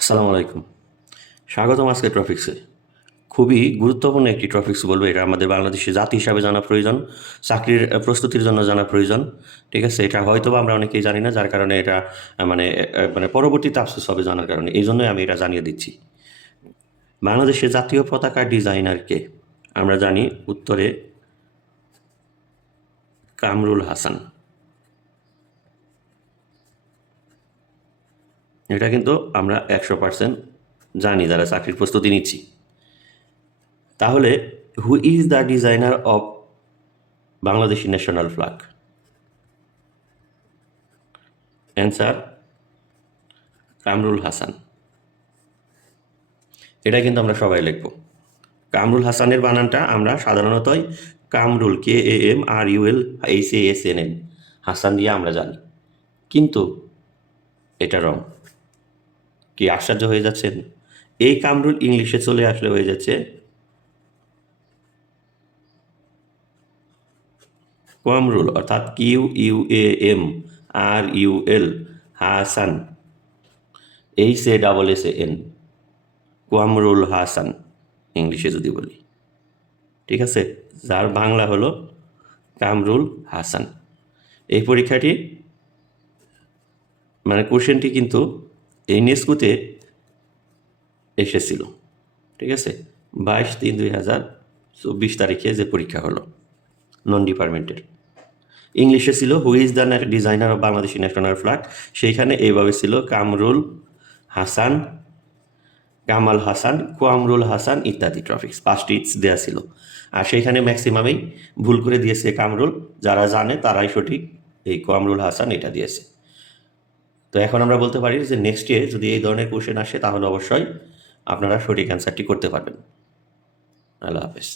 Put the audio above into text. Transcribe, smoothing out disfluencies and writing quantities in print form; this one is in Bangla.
আসসালামু আলাইকুম। স্বাগতম আজকের টপিক্সে। খুবই গুরুত্বপূর্ণ একটি টপিক্স বলবো, এটা আমাদের বাংলাদেশে জাতি হিসাবে জানা প্রয়োজন, চাকরির প্রস্তুতির জন্য জানা প্রয়োজন। ঠিক আছে? এটা হয়তোবা আমরা অনেকেই জানি না, যার কারণে এটা মানে পরবর্তীতে আফসোস হবে জানার কারণে। এই জন্যই আমি এটা জানিয়ে দিচ্ছি। বাংলাদেশের জাতীয় পতাকার ডিজাইনার কে? আমরা জানি উত্তরে কামরুল হাসান। এটা কিন্তু আমরা 100% জানি যারা চাকরির প্রস্তুতি নিচ্ছি। তাহলে who is the designer of Bangladeshi national flag? Answer Kamrul Hasan. এটা কিন্তু আমরা সবাই লিখব। কামরুল হাসানের বানানটা আমরা সাধারণতই কামরুল, KAMRULHASAN, হাসান দিয়ে আমরা জানি, কিন্তু এটা রং। কি আশ্চর্য হয়ে যাচ্ছেন? এই কামরুল ইংলিশে চলে আসলে হয়ে যাচ্ছে কামরুল, অর্থাৎ QUAMRUL, হাসান, HASSAN, কামরুল হাসান ইংলিশে যদি বলি। ঠিক আছে? যার বাংলা হলো কামরুল হাসান। এই পরীক্ষাটি কোশ্চেনটি কিন্তু এই নেস্কুতে এসেছিল। ঠিক আছে? 22/3/2024 তারিখে যে পরীক্ষা হলো নন ডিপার্টমেন্টের, ইংলিশে ছিল who is the designer of Bangladeshi national flag. সেইখানে এইভাবে ছিল কামরুল হাসান, কামাল হাসান, কোয়ামরুল হাসান ইত্যাদি টপিক্স 5টি দেওয়া ছিল। আর সেইখানে ম্যাক্সিমামেই ভুল করে দিয়েছে কামরুল, যারা জানে তারাই সঠিক এই কোয়ামরুল হাসান এটা দিয়েছে। তো এখন আমরা বলতে পারি যে নেক্সট ইয়ার যদি এই ধরনের কোশ্চেন আসে তাহলে অবশ্যই আপনারা সঠিক অ্যান্সারটি করতে পারবেন। আল্লাহ হাফেজ।